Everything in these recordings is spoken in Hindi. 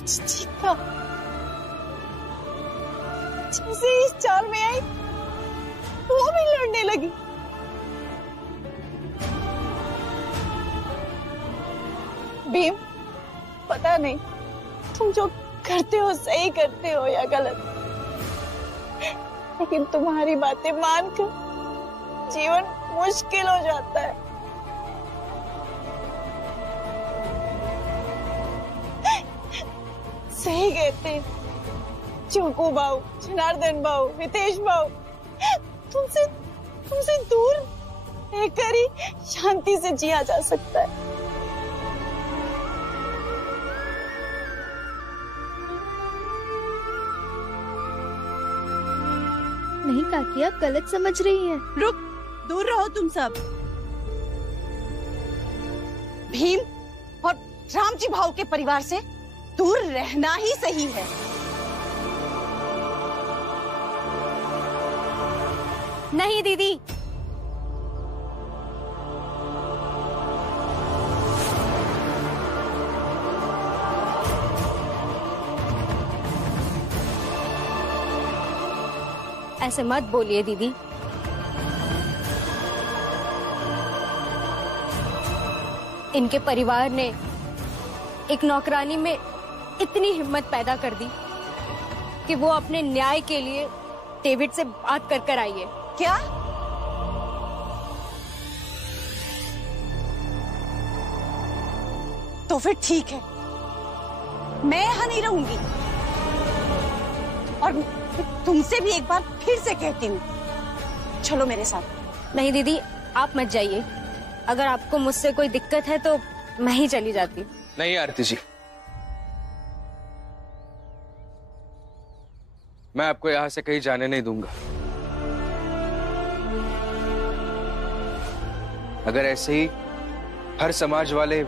कुछ ठीक था। जैसे इस चाल में आई वो भी लड़ने लगी। भीम, पता नहीं तुम जो करते हो सही करते हो या गलत, लेकिन तुम्हारी बातें मानकर जीवन मुश्किल हो जाता है। सही कहते हैं चोकू बाऊ, जनार्दन बाऊ, हितेश बाऊ, तुमसे दूर रहकर ही शांति से जिया जा सकता है। नहीं काकी, आप गलत समझ रही हैं। रुक, दूर रहो तुम सब। भीम और रामजी भाऊ के परिवार से दूर रहना ही सही है। नहीं दीदी, ऐसे मत बोलिए दीदी। इनके परिवार ने एक नौकरानी में इतनी हिम्मत पैदा कर दी कि वो अपने न्याय के लिए डेविड से बात कर आई है। क्या? तो फिर ठीक है, मैं यहां नहीं रहूंगी। और तुमसे भी एक बार फिर से कहती हूँ, चलो मेरे साथ। नहीं दीदी, आप मत जाइए। अगर आपको मुझसे कोई दिक्कत है तो मैं ही चली जाती। नहीं आरती जी, मैं आपको यहां से कहीं जाने नहीं दूंगा। अगर ऐसे ही हर समाज वाले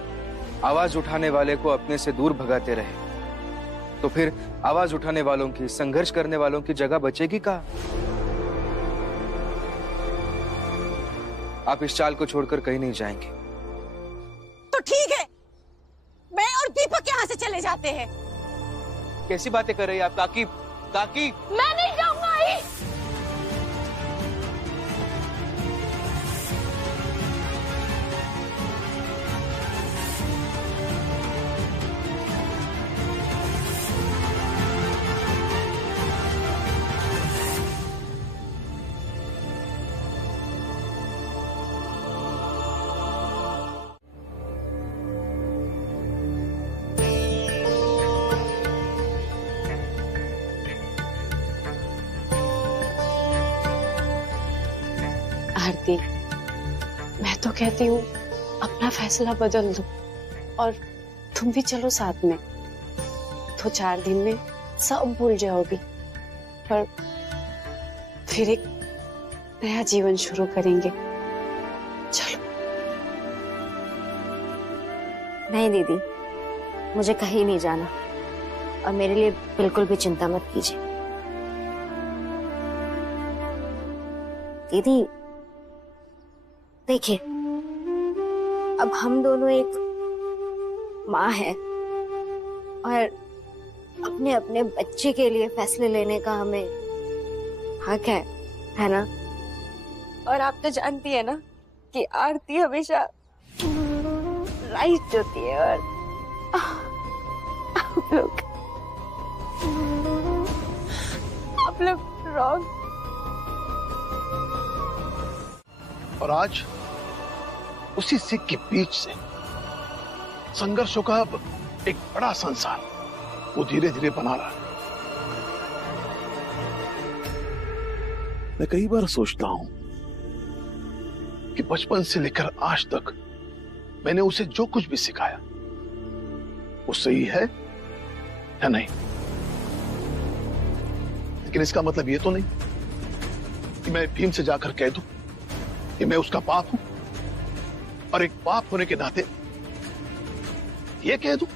आवाज उठाने वाले को अपने से दूर भगाते रहे तो फिर आवाज उठाने वालों की, संघर्ष करने वालों की जगह बचेगी कहाँ? आप इस चाल को छोड़कर कहीं नहीं जाएंगे। तो ठीक है, मैं और दीपक यहाँ से चले जाते हैं। कैसी बातें कर रही हैं आप काकी? काकी, मैं नहीं जाऊंगा। आरती, मैं तो कहती हूँ अपना फैसला बदल दो और तुम भी चलो साथ में। तो 4 दिन में सब भूल जाओगी, पर फिर एक नया जीवन शुरू करेंगे। चलो। नहीं दीदी, मुझे कहीं नहीं जाना और मेरे लिए बिल्कुल भी चिंता मत कीजिए। दीदी देखिए, अब हम दोनों एक माँ है और अपने अपने बच्चे के लिए फैसले लेने का हमें हक है ना? और आप तो जानती है ना कि आरती हमेशा राइट होती है और आप लोग रॉन्ग। और आज उसी सिक के बीच से संघर्षों का एक बड़ा संसार वो धीरे धीरे बना रहा है। मैं कई बार सोचता हूं कि बचपन से लेकर आज तक मैंने उसे जो कुछ भी सिखाया वो सही है या नहीं, लेकिन इसका मतलब ये तो नहीं कि मैं भीम से जाकर कह दूं कि मैं उसका बाप हूं और एक बाप होने के नाते ये कह दूं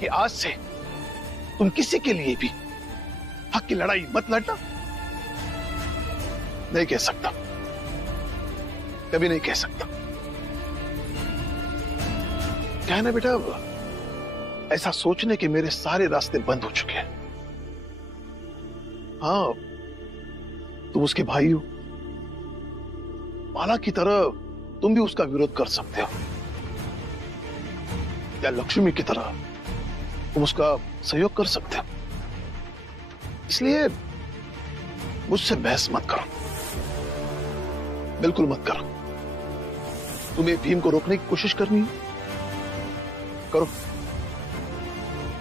कि आज से तुम किसी के लिए भी हक की लड़ाई मत लड़ना। नहीं कह सकता, कभी नहीं कह सकता। क्या है ना बेटा, ऐसा सोचने के मेरे सारे रास्ते बंद हो चुके हैं। हाँ, तुम उसके भाई हो, माला की तरह तुम भी उसका विरोध कर सकते हो, या लक्ष्मी की तरह तुम उसका सहयोग कर सकते हो। इसलिए मुझसे बहस मत करो, बिल्कुल मत करो। तुम्हें भीम को रोकने की कोशिश करनी है, करो,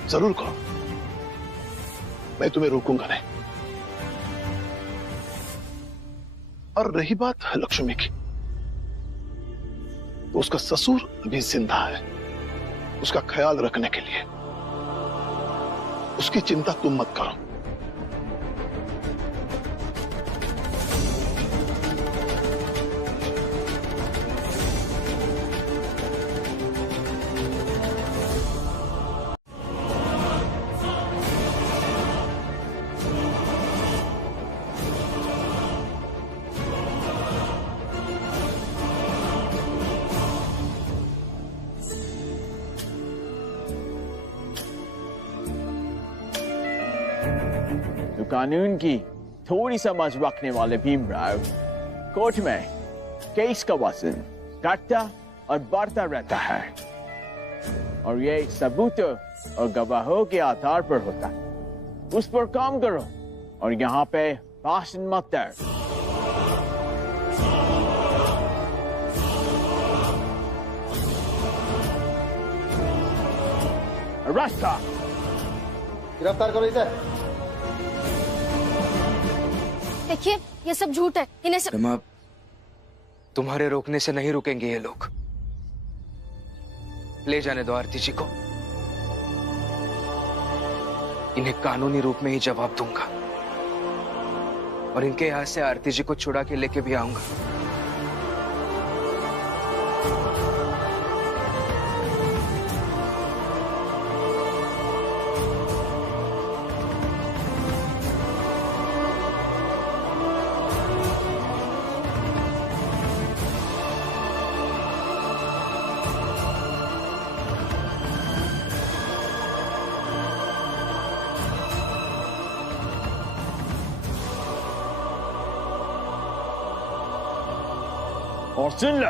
जरूर करो, मैं तुम्हें रोकूंगा नहीं। और रही बात लक्ष्मी की, तो उसका ससुर अभी जिंदा है, उसका ख्याल रखने के लिए उसकी चिंता तुम मत करो। कानून की थोड़ी समझ रखने वाले भीमराव कोर्ट में केस का वजन घटता और बढ़ता रहता है, और ये सबूतों और गवाहों के आधार पर होता है। उस पर काम करो और यहाँ पे भाषण मत दो। अरेस्ट कर, गिरफ्तार करो इसे। देखिए, ये सब झूठ है, इन्हें सब... रमा, तुम्हारे रोकने से नहीं रुकेंगे ये लोग। ले जाने दो आरती जी को, इन्हें कानूनी रूप में ही जवाब दूंगा, और इनके यहां से आरती जी को छुड़ा के लेके भी आऊंगा। और सुन ले,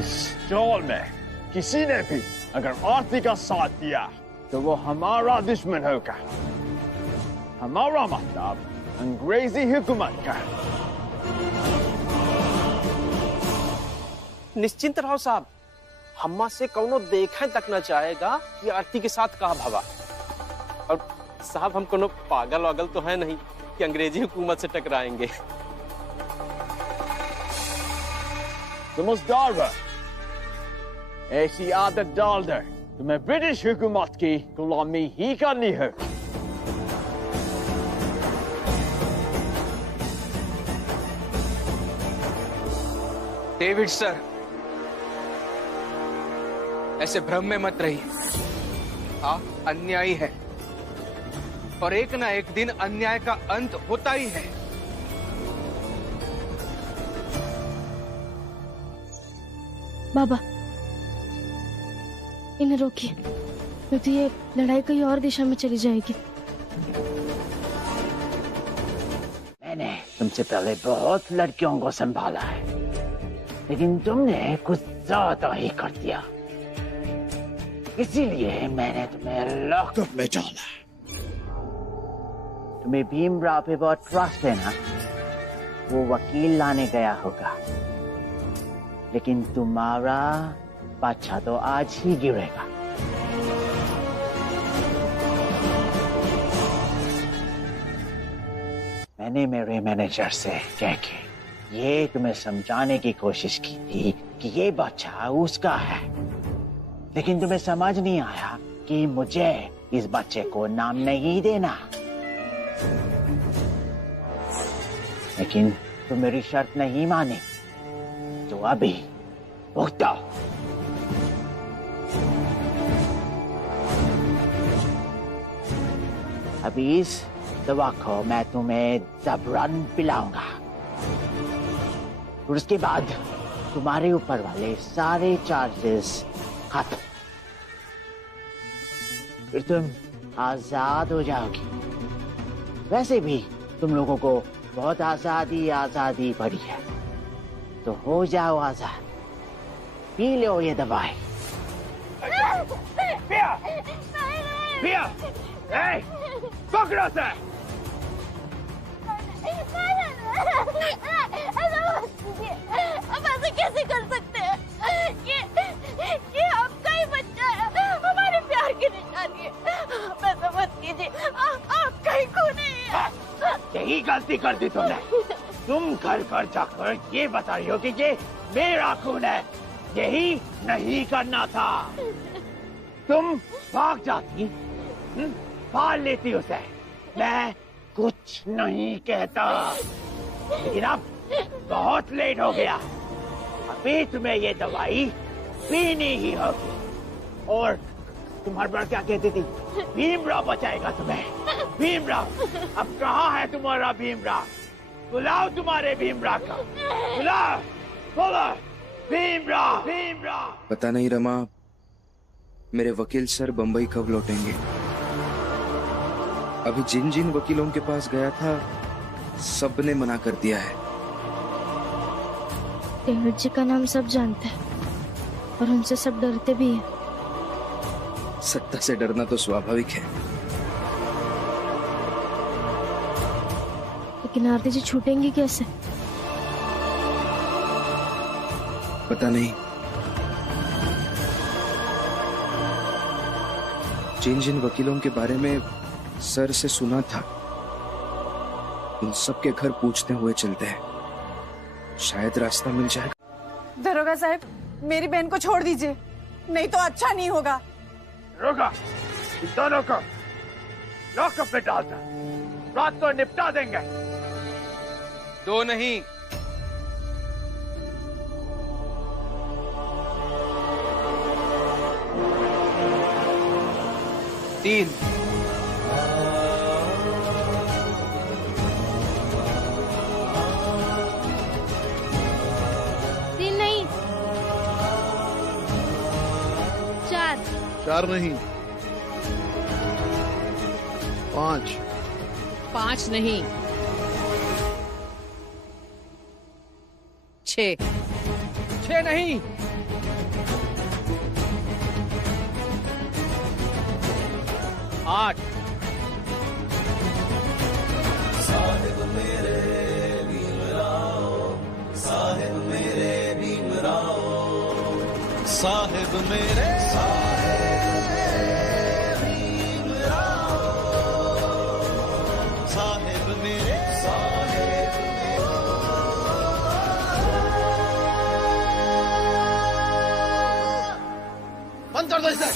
इस चौल में किसी ने भी अगर आरती का साथ दिया तो वो हमारा दुश्मन होगा। हमारा मतलब अंग्रेजी हुकूमत का। निश्चिंत रहो साहब, हम्मा से कौनो देखे तक न चाहेगा कि आरती के साथ कहा भावा। और साहब, हम कोनो पागल वागल तो है नहीं कि अंग्रेजी हुकूमत से टकराएंगे। समझदार हो, ऐसी आदत डाल दे तुम्हें ब्रिटिश हुकूमत की गुलामी ही करनी है। डेविड सर, ऐसे भ्रम में मत रहिए। आप अन्यायी है, और एक ना एक दिन अन्याय का अंत होता ही है। बाबा, इन्हें रोकिए, नहीं तो ये लड़ाई कहीं और दिशा में चली जाएगी। मैंने तुमसे पहले बहुत लड़कियों को संभाला है, लेकिन तुमने कुछ ज्यादा ही कर दिया, इसीलिए मैंने तुम्हें लॉकअप में डाला। तुम्हें भीमराव पे बहुत ट्रस्ट है ना? वो वकील लाने गया होगा, लेकिन तुम्हारा बादशाह तो आज ही गिरेगा। मैंने मेरे मैनेजर से कह के ये तुम्हें समझाने की कोशिश की थी कि ये बादशाह उसका है, लेकिन तुम्हें समझ नहीं आया कि मुझे इस बच्चे को नाम नहीं देना। लेकिन तुम मेरी शर्त नहीं मानी, तो अभी भुगतो। अभी इस दवा को मैं तुम्हें जबरन पिलाऊंगा, और उसके बाद तुम्हारे ऊपर वाले सारे चार्जेस खत्म। फिर तुम आजाद हो जाओगी। वैसे भी तुम लोगों को बहुत आजादी आजादी पड़ी है, तो हो जाओ आजाद। पी लो ये दवाई। पिया, पिया, पकड़ो से। अब ऐसे कैसे कर सकते हैं? ये आपका ही बच्चा है, हमारे प्यार की निशानी है। ऐसा मत कीजिए, आपका ही खून है। यही गलती कर दी तुमने। तुम घर घर जाकर ये बता रही हो कि ये मेरा खून है। यही नहीं करना था। तुम भाग जाती, पाल लेती उसे। मैं कुछ नहीं कहता, लेकिन अब बहुत लेट हो गया। अभी तुम्हें ये दवाई पीनी ही होगी। और तुम्हारे बड़ा क्या कहती थी? भीमराव बचाएगा तुम्हें। भीमराव, अब कहाँ है तुम्हारा भीमराव? बुलाओ तुम्हारे भीमराव का, बुलाओ, बोलो भीमराव, भीमराव। पता नहीं रमा, मेरे वकील सर बंबई कब लौटेंगे। अभी जिन जिन वकीलों के पास गया था, सब ने मना कर दिया है। डेविड जी का नाम सब जानते हैं और उनसे सब डरते भी हैं। सत्ता से डरना तो स्वाभाविक है, लेकिन आरती जी छूटेंगी कैसे? पता नहीं। जिन जिन वकीलों के बारे में सर से सुना था, उन सबके घर पूछते हुए चलते हैं। शायद रास्ता मिल जाएगा। दरोगा साहब, मेरी बहन को छोड़ दीजिए, नहीं तो अच्छा नहीं होगा। रोका, इन दोनों को लॉकअप में डालता, रात को निपटा देंगे। दो नहीं, 3। तीन नहीं, 4। 4 नहीं, 5। 5 नहीं, 6। 6 नहीं, 8। साहिब मेरे साहिब मेरे बंद कर दो इसे।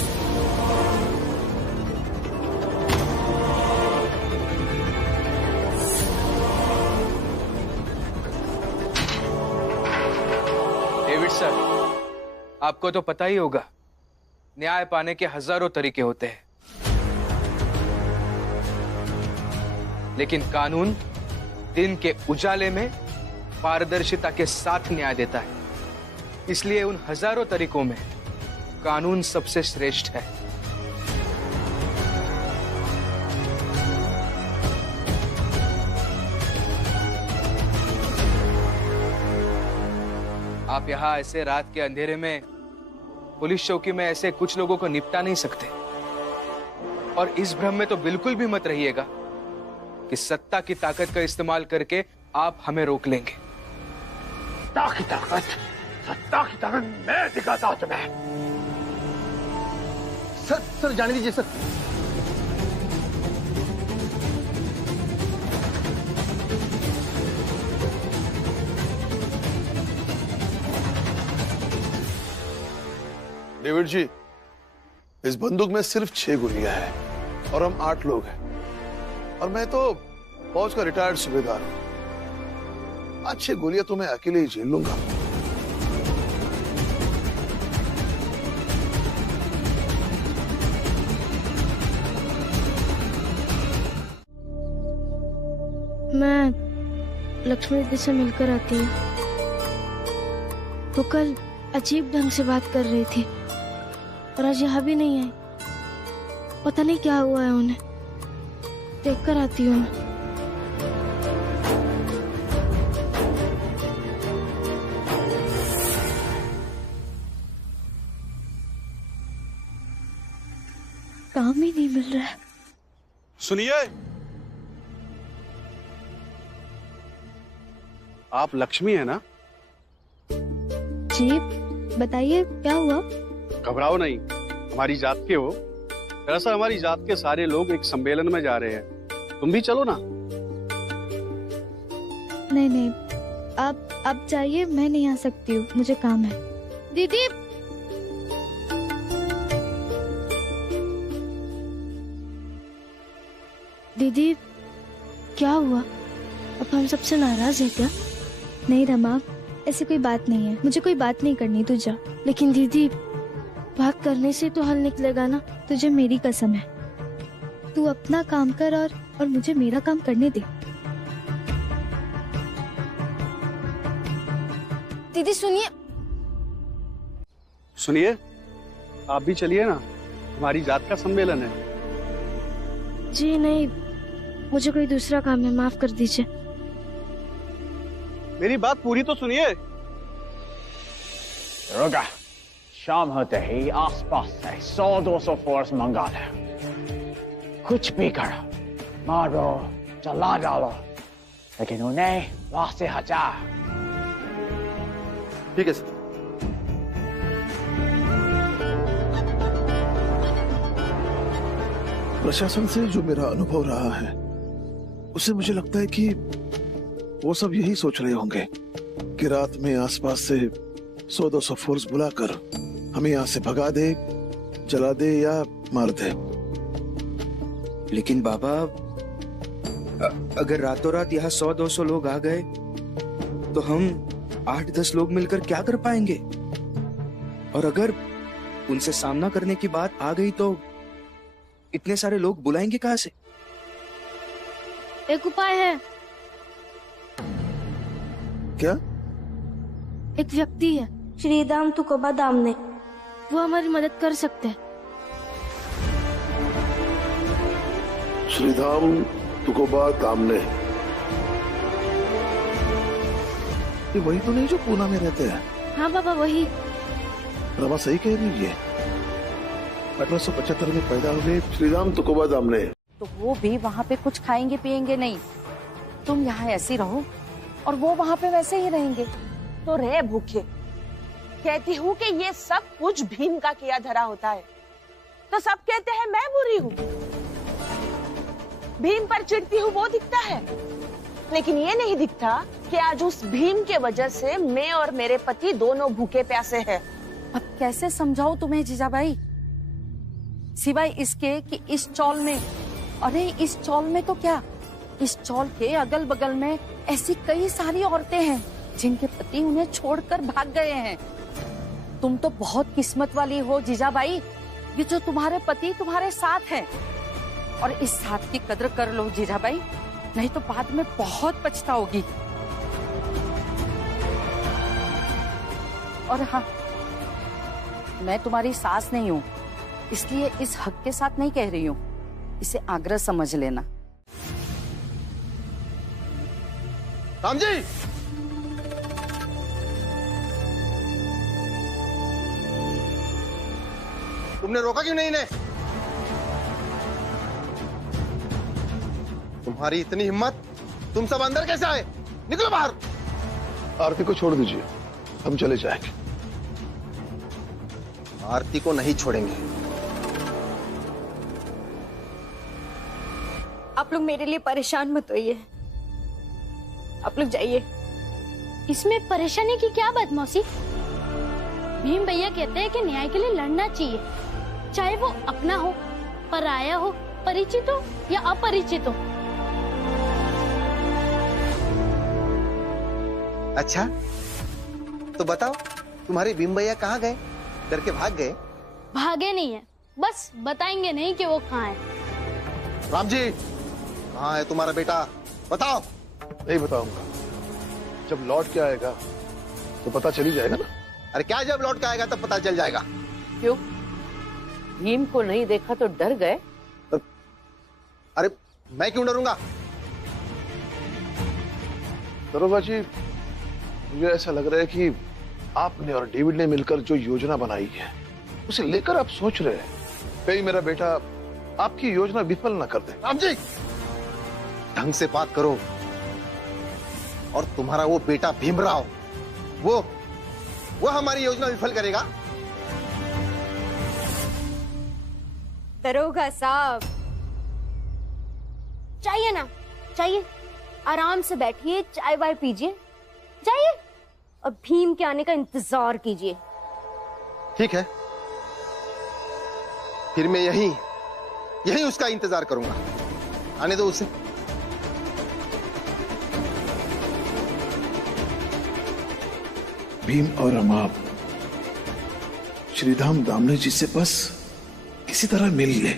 डेविड सर, आपको तो पता ही होगा, न्याय पाने के हजारों तरीके होते हैं, लेकिन कानून दिन के उजाले में पारदर्शिता के साथ न्याय देता है। इसलिए उन हजारों तरीकों में कानून सबसे श्रेष्ठ है। आप यहाँ ऐसे रात के अंधेरे में पुलिस चौकी में ऐसे कुछ लोगों को निपटा नहीं सकते। और इस भ्रम में तो बिल्कुल भी मत रहिएगा कि सत्ता की ताकत का इस्तेमाल करके आप हमें रोक लेंगे। सत्ता की ताकत मैं दिखाता हूं तुम्हें। सर जाने दीजिए सर। डेविड जी, इस बंदूक में सिर्फ 6 गोलियां हैं और हम 8 लोग हैं, और मैं तो फौज का रिटायर्ड सूबेदार हूं। 6 गोलियां तो मैं अकेले ही झेल लूंगा। मैं लक्ष्मी दीदी से मिलकर आती हूँ। वो कल अजीब ढंग से बात कर रही थी और आज यहाँ भी नहीं आई। पता नहीं क्या हुआ है उन्हें। देख कर आती हूँ मैं। काम ही नहीं मिल रहा है। सुनिए, आप लक्ष्मी है ना? जी बताइए, क्या हुआ? घबराओ नहीं, हमारी जात के हो। दरअसल हमारी जात के सारे लोग एक सम्मेलन में जा रहे हैं, तुम भी चलो ना। नहीं नहीं, आप जाइए, मैं नहीं आ सकती हूँ, मुझे काम है। दीदी दीदी क्या हुआ? अब हम सबसे नाराज है क्या? नहीं रमा, ऐसी कोई बात नहीं है, मुझे कोई बात नहीं करनी, तू जा। लेकिन दीदी बात करने से तो हल निकलेगा ना, तुझे मेरी कसम है। तू अपना काम कर और मुझे मेरा काम करने दे। दीदी सुनिए। सुनिए, आप भी चलिए ना, हमारी जात का सम्मेलन है। जी नहीं, मुझे कोई दूसरा काम है, माफ कर दीजिए। मेरी बात पूरी तो सुनिए। रुका, शाम होते ही आसपास से 100-200 फोर्स मंगा ले। कुछ भी करो, मारो, जला डालो, लेकिन उन्हें वहां से हटा। ठीक है सर। प्रशासन से जो मेरा अनुभव रहा है, उससे मुझे लगता है कि वो सब यही सोच रहे होंगे कि रात में आसपास से 100-200 फोर्स बुलाकर हमें यहाँ से भगा दे, जला दे या मार दे। लेकिन बाबा, अगर रातों रात यहाँ 100-200 लोग आ गए तो हम 8-10 लोग मिलकर क्या कर पाएंगे? और अगर उनसे सामना करने की बात आ गई तो इतने सारे लोग बुलाएंगे कहाँ से? एक उपाय है। क्या? एक व्यक्ति है, श्रीदाम तुकोबा दामने, वो हमारी मदद कर सकते हैं। श्रीधाम तुकोबा दामने, ये वही तो नहीं जो पूना में रहते हैं? हाँ बाबा, वही। रमा सही कह रही है, 1875 में पैदा हुए श्रीराम तुकोबा दामने। तो वो भी वहाँ पे कुछ खाएंगे पिएंगे नहीं। तुम यहाँ ऐसे रहो और वो वहाँ पे वैसे ही रहेंगे। तो रहे भूखे। कहती हूँ कि ये सब कुछ भीम का किया धरा होता है, तो सब कहते हैं मैं बुरी हूँ। भीम पर चिढ़ती हूँ वो दिखता है, लेकिन ये नहीं दिखता कि आज उस भीम के वजह से मैं और मेरे पति दोनों भूखे प्यासे हैं। अब कैसे समझाऊं तुम्हें जीजाबाई, सिवाय इसके कि इस चौल में, अरे इस चौल में तो क्या, इस चौल के अगल बगल में ऐसी कई सारी औरतें हैं जिनके पति उन्हें छोड़कर भाग गए हैं। तुम तो बहुत किस्मत वाली हो जीजाबाई, ये जो तुम्हारे पति तुम्हारे साथ हैं। और इस साथ की कदर कर लो जीजाबाई, नहीं तो बाद में बहुत पछताओगी। और हाँ, मैं तुम्हारी सास नहीं हूँ, इसलिए इस हक के साथ नहीं कह रही हूँ, इसे आग्रह समझ लेना। राम जी, तुमने रोका क्यों नहीं इन्हें? तुम्हारी इतनी हिम्मत, तुम सब अंदर कैसे आए? निकलो बाहर। आरती को छोड़ दीजिए, हम चले जाएंगे। आरती को नहीं छोड़ेंगे। आप लोग मेरे लिए परेशान मत होइए, आप लोग जाइए। इसमें परेशानी की क्या बात मौसी? भीम भैया कहते हैं कि न्याय के लिए लड़ना चाहिए, चाहे वो अपना हो, पराया हो, परिचित हो या अपरिचित हो। अच्छा, तो बताओ तुम्हारे भीम भैया कहाँ गए? करके भाग गए? भागे नहीं है, बस बताएंगे नहीं कि वो कहाँ है। राम जी, कहाँ है तुम्हारा बेटा? बताओ। नहीं बताऊंगा, जब लौट के आएगा तो पता चल ही जाएगा ना। अरे क्या, जब लौट के आएगा तब पता चल जाएगा। क्यों? भीम को नहीं देखा तो डर गए? अरे मैं क्यों डरूंगा? दरोगा जी, मुझे ऐसा लग रहा है कि आपने और डेविड ने मिलकर जो योजना बनाई है उसे लेकर आप सोच रहे हैं कहीं मेरा बेटा आपकी योजना विफल ना कर दे। राम जी, ढंग से बात करो। और तुम्हारा वो बेटा भीमराव, वो हमारी योजना विफल करेगा? दरोगा साहब, चाहिए ना, चाहिए, आराम से बैठिए, चाय वाय पीजिए, जाइए और भीम के आने का इंतजार कीजिए। ठीक है, फिर मैं यही उसका इंतजार करूंगा। आने दो उसे। भीम और अमाप श्रीधाम दामले जी से बस किसी तरह मिल ले,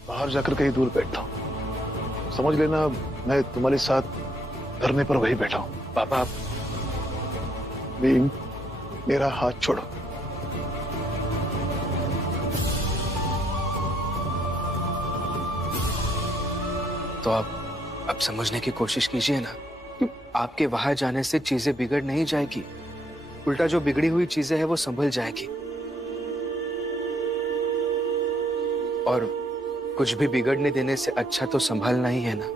बाहर जाकर कहीं दूर बैठता हूं। समझ लेना मैं तुम्हारे साथ धरने पर वही बैठा हूं। पापा, भीम, मेरा हाथ छोड़ो। तो आप अब समझने की कोशिश कीजिए ना कि आपके वहां जाने से चीजें बिगड़ नहीं जाएगी, उल्टा जो बिगड़ी हुई चीजें हैं वो संभल जाएगी। और कुछ भी बिगड़ने देने से अच्छा तो संभालना ही है ना।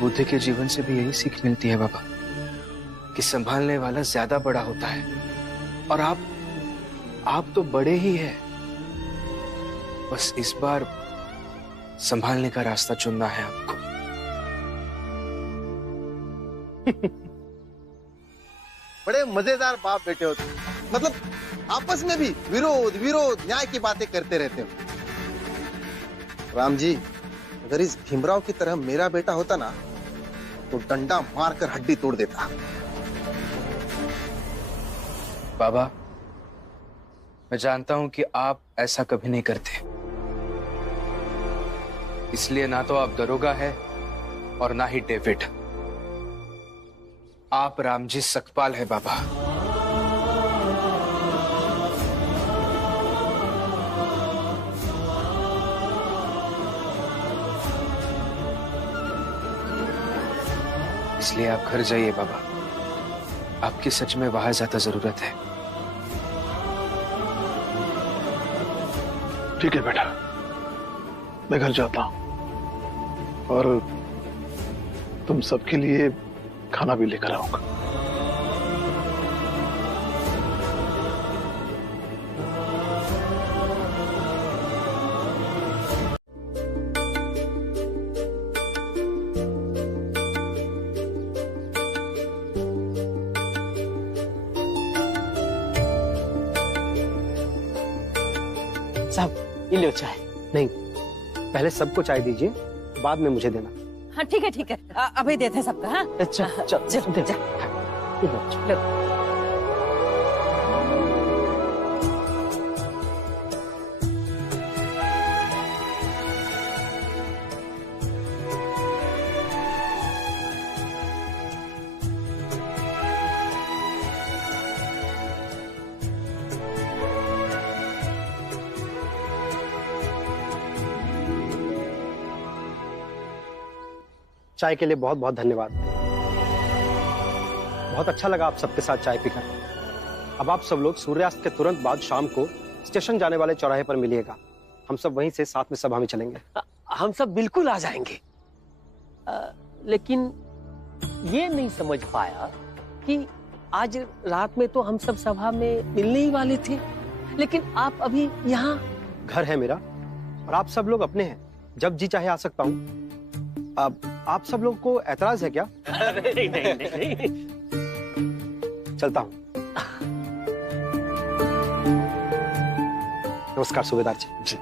बुद्ध के जीवन से भी यही सीख मिलती है बाबा, कि संभालने वाला ज्यादा बड़ा होता है। और आप तो बड़े ही हैं, बस इस बार संभालने का रास्ता चुनना है आपको। बड़े मजेदार बाप बेटे हो तुम। मतलब आपस में भी विरोध न्याय की बातें करते रहते हो। राम जी, अगर इस भीमराव की तरह मेरा बेटा होता ना तो डंडा मारकर हड्डी तोड़ देता। बाबा, मैं जानता हूं कि आप ऐसा कभी नहीं करते, इसलिए ना तो आप दरोगा है और ना ही डेविड। आप रामजी सकपाल है बाबा। इसलिए आप घर जाइए बाबा, आपकी सच में वहां ज्यादा जरूरत है। ठीक है बेटा, मैं घर जाता हूं और तुम सबके लिए खाना भी लेकर आऊंगा। साहब, ये लो चाय। नहीं, पहले सबको चाय दीजिए, बाद में मुझे देना। हाँ ठीक है, अभी देते हैं सबका। हाँ अच्छा, चल। चाय के लिए बहुत बहुत धन्यवाद। बहुत अच्छा लगा आप सबके साथ चाय पीकर। अब आप सब लोग सूर्यास्त के तुरंत बाद शाम को स्टेशन जाने वाले चौराहे पर मिलिएगा। हम सब वहीं से साथ में सभा में चलेंगे। हम सब बिल्कुल आ जाएंगे। लेकिन ये नहीं समझ पाया कि आज रात में तो हम सब सभा में मिलने ही वाले थे, लेकिन आप अभी यहाँ। घर है मेरा और आप सब लोग अपने हैं, जब जी चाहे आ सकता हूँ। अब आप सब लोग को ऐतराज है क्या? नहीं। चलता हूँ। नमस्कार सूबेदार जी।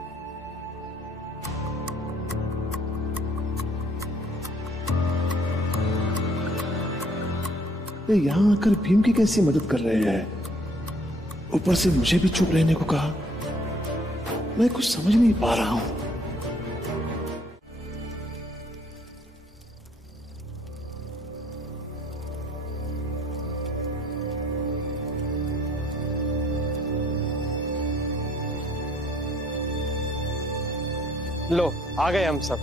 यहाँ आकर भीम की कैसी मदद कर रहे हैं? ऊपर से मुझे भी चुप रहने को कहा। मैं कुछ समझ नहीं पा रहा हूँ। लो आ गए हम सब।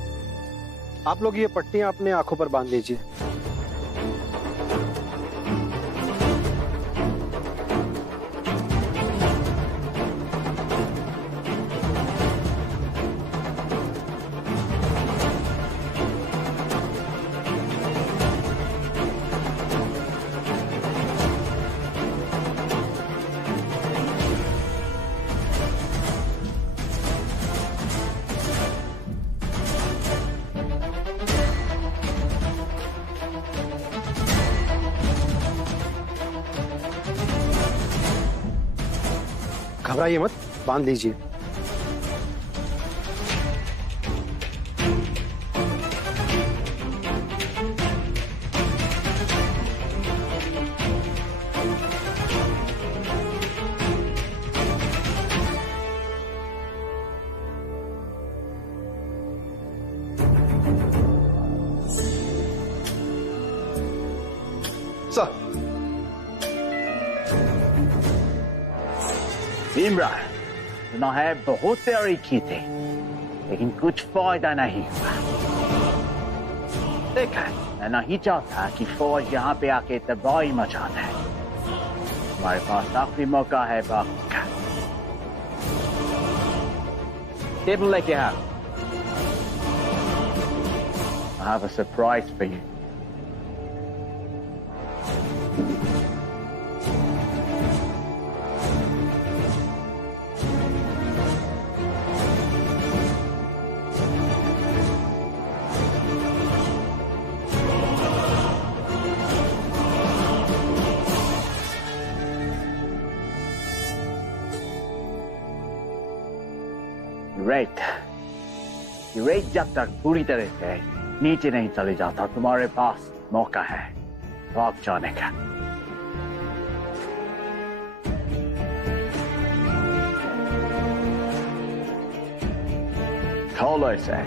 आप लोग ये पट्टियां अपने आंखों पर बांध लीजिए। घबराइए मत, बांध लीजिए। सर भीमराव, सुना है बहुत तैयारी की थी, लेकिन कुछ फायदा नहीं हुआ। देखा, मैं नहीं चाहता कि फौज यहाँ पे आके तबाही मचा दे। हमारे पास आखिरी मौका है बाकी का। टेबल लेके आ। I have a surprise for you. रेत जब तक पूरी तरह से नीचे नहीं चले जाता, तुम्हारे पास मौका है भाग जाने का। खोलो इसे।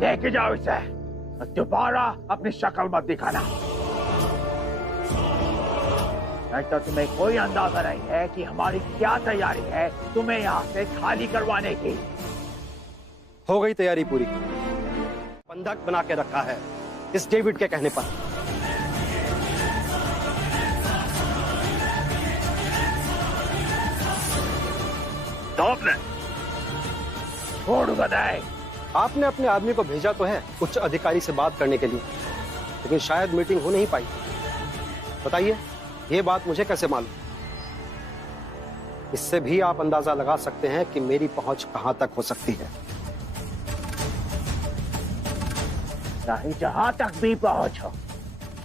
लेके जाओ इसे, दोबारा अपनी शक्ल मत दिखाना। ऐसा तुम्हें कोई अंदाजा नहीं है कि हमारी क्या तैयारी है तुम्हें यहाँ से खाली करवाने की। हो गई तैयारी पूरी, बंधक बना के रखा है इस डेविड के कहने पर। छोड़ बताए। आपने अपने आदमी को भेजा तो है उच्च अधिकारी से बात करने के लिए, लेकिन शायद मीटिंग हो नहीं पाई। बताइए, ये बात मुझे कैसे मालूम? इससे भी आप अंदाजा लगा सकते हैं कि मेरी पहुंच कहां तक हो सकती है। चाहे जहां तक भी पहुंचो,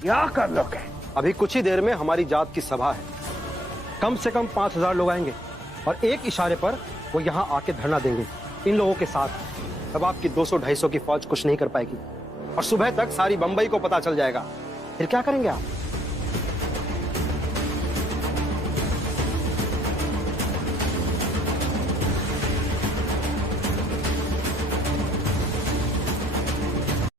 क्या कर लोगे? अभी कुछ ही देर में हमारी जात की सभा है। कम से कम 5000 लोग आएंगे और एक इशारे पर वो यहाँ आके धरना देंगे। इन लोगों के साथ अब आपकी 200-250 की फौज कुछ नहीं कर पाएगी और सुबह तक सारी बंबई को पता चल जाएगा। फिर क्या करेंगे आप?